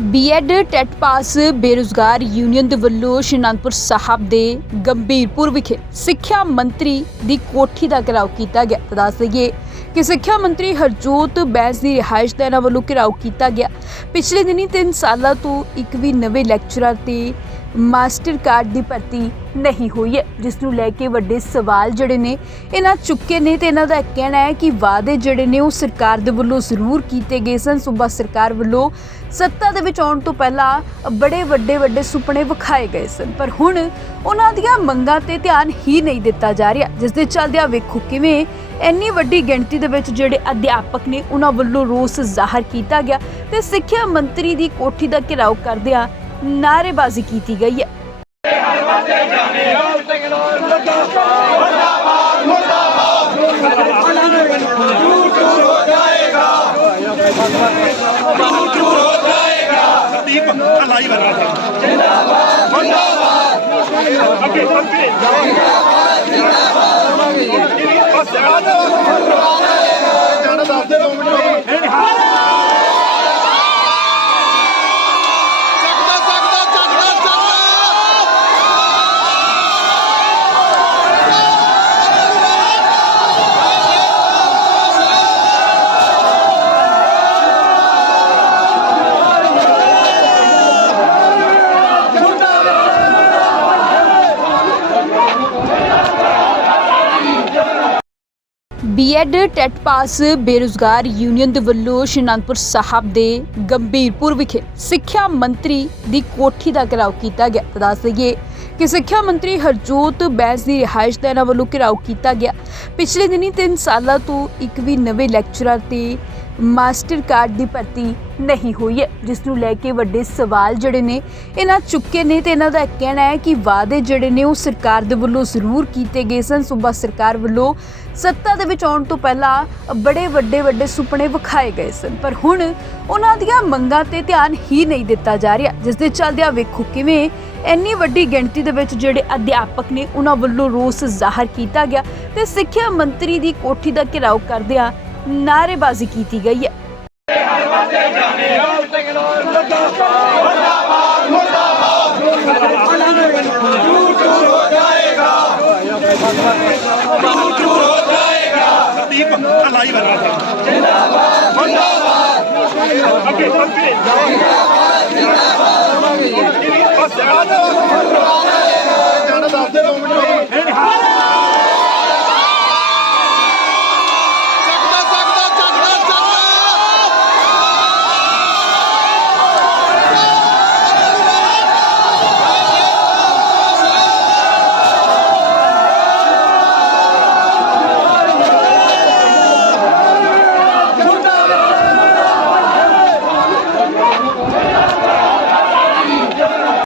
BEd TET pass ਬੇਰੁਜ਼ਗਾਰ union ਦੇ ਵੱਲੋਂ ਸ਼੍ਰੀ ਅਨੰਦਪੁਰ ਸਾਹਿਬ ਦੇ ਗੰਭੀਰਪੁਰ ਵਿਖੇ ਸਿੱਖਿਆ ਮੰਤਰੀ ਦੀ ਕੋਠੀ ਦਾ ਘਿਰਾਓ ਕੀਤਾ ਗਿਆ। ਤਾਂ ਦੱਸ ਦਈਏ ਕਿ ਸਿੱਖਿਆ ਮੰਤਰੀ ਹਰਜੋਤ ਬੈਂਸ ਦੀ ਰਿਹਾਇਸ਼ ਦਾ ਇਹਨਾਂ ਵੱਲੋਂ ਘਿਰਾਓ ਕੀਤਾ ਗਿਆ। ਪਿਛਲੇ ਦਿਨੀ 3 ਸਾਲਾਂ ਤੋਂ ਇੱਕ ਵੀ ਨਵੇਂ ਲੈਕਚਰਰ ਤੇ ਮਾਸਟਰ ਕਾਰਡ ਦੀ ਭਰਤੀ ਨਹੀਂ ਹੋਈ ਹੈ, ਜਿਸ ਨੂੰ ਲੈ ਕੇ ਵੱਡੇ ਸਵਾਲ ਜਿਹੜੇ ਨੇ, ਇਹਨਾਂ ਚੁੱਕੇ ਨੇ ਤੇ ਇਹਨਾਂ ਦਾ ਕਹਿਣਾ ਹੈ ਕਿ ਵਾਅਦੇ ਜਿਹੜੇ ਨੇ ਉਹ ਸਰਕਾਰ ਦੇ ਵੱਲੋਂ ਜ਼ਰੂਰ ਕੀਤੇ ਗਏ ਸਨ। ਸੂਬਾ ਸਰਕਾਰ ਵੱਲੋਂ ਸੱਤਾ ਦੇ ਵਿੱਚ ਆਉਣ ਤੋਂ ਪਹਿਲਾਂ ਬੜੇ ਵੱਡੇ ਵੱਡੇ ਸੁਪਨੇ ਵਿਖਾਏ ਗਏ ਸਨ, ਪਰ ਹੁਣ ਉਹਨਾਂ ਦੀਆਂ ਮੰਗਾਂ ਤੇ ਧਿਆਨ ਹੀ ਨਹੀਂ ਦਿੱਤਾ ਜਾ ਰਿਹਾ, ਜਿਸ ਦੇ ਚੱਲਦਿਆਂ ਵੇਖੋ ਕਿਵੇਂ ਇੰਨੀ ਵੱਡੀ ਗਿਣਤੀ ਦੇ ਵਿੱਚ ਜਿਹੜੇ ਅਧਿਆਪਕ ਨੇ, ਉਹਨਾਂ ਵੱਲੋਂ ਰੋਸ ਜ਼ਾਹਰ ਕੀਤਾ ਗਿਆ ਤੇ ਸਿੱਖਿਆ ਮੰਤਰੀ ਦੀ ਕੋਠੀ ਦਾ ਘਿਰਾਓ ਕਰਦਿਆਂ नारेबाजी की थी गई है जिंदाबाद ਬੀਐਡ ਟੈਟ ਪਾਸ ਬੇਰੁਜ਼ਗਾਰ ਯੂਨੀਅਨ ਦੇ ਵੱਲੋਂ ਸ਼੍ਰੀ ਅਨੰਦਪੁਰ ਸਾਹਿਬ ਦੇ ਗੰਭੀਰਪੁਰ ਵਿਖੇ ਸਿੱਖਿਆ ਮੰਤਰੀ ਦੀ ਕੋਠੀ ਦਾ ਘਿਰਾਓ ਕੀਤਾ ਗਿਆ। ਤਾਂ ਦੱਸ ਦਈਏ ਕਿ ਸਿੱਖਿਆ ਮੰਤਰੀ ਹਰਜੋਤ ਬੈਂਸ ਦੀ ਰਿਹਾਇਸ਼ ਦਾ ਇਹਨਾਂ ਵੱਲੋਂ ਘਿਰਾਓ ਕੀਤਾ ਗਿਆ। ਪਿਛਲੇ ਦਿਨੀ 3 ਸਾਲਾਂ ਤੋਂ ਇੱਕ ਵੀ ਨਵੇਂ ਲੈਕਚਰਰ ਤੇ ਮਾਸਟਰ ਕਾਰਡ ਦੀ ਭਰਤੀ ਨਹੀਂ ਹੋਈ ਹੈ, ਜਿਸ ਨੂੰ ਲੈ ਕੇ ਵੱਡੇ ਸਵਾਲ ਜਿਹੜੇ ਨੇ, ਇਹਨਾਂ ਚੁੱਕੇ ਨੇ ਤੇ ਇਹਨਾਂ ਦਾ ਕਹਿਣਾ ਹੈ ਕਿ ਵਾਅਦੇ ਜਿਹੜੇ ਨੇ ਉਹ ਸਰਕਾਰ ਦੇ ਵੱਲੋਂ ਜ਼ਰੂਰ ਕੀਤੇ ਗਏ ਸਨ। ਸੂਬਾ ਸਰਕਾਰ ਵੱਲੋਂ ਸੱਤਾ ਦੇ ਵਿੱਚ ਆਉਣ ਤੋਂ ਪਹਿਲਾਂ ਬੜੇ ਵੱਡੇ ਵੱਡੇ ਸੁਪਨੇ ਵਿਖਾਏ ਗਏ ਸਨ, ਪਰ ਹੁਣ ਉਹਨਾਂ ਦੀਆਂ ਮੰਗਾਂ ਤੇ ਧਿਆਨ ਹੀ ਨਹੀਂ ਦਿੱਤਾ ਜਾ ਰਿਹਾ। ਜਿਸ ਦੇ ਚੱਲਦਿਆਂ ਵੇਖੋ ਕਿਵੇਂ ਇੰਨੀ ਵੱਡੀ ਗਿਣਤੀ ਦੇ ਵਿੱਚ ਜਿਹੜੇ ਅਧਿਆਪਕ ਨੇ, ਉਹਨਾਂ ਵੱਲੋਂ ਰੋਸ ਜ਼ਾਹਰ ਕੀਤਾ ਗਿਆ ਤੇ ਸਿੱਖਿਆ ਮੰਤਰੀ ਦੀ ਕੋਠੀ ਦਾ ਘਿਰਾਓ ਕਰਦਿਆਂ ਨਾਅਰੇਬਾਜ਼ੀ ਕੀਤੀ ਗਈ ਹੈ ਦੀਪ ਲਾਈਵ ਹੈ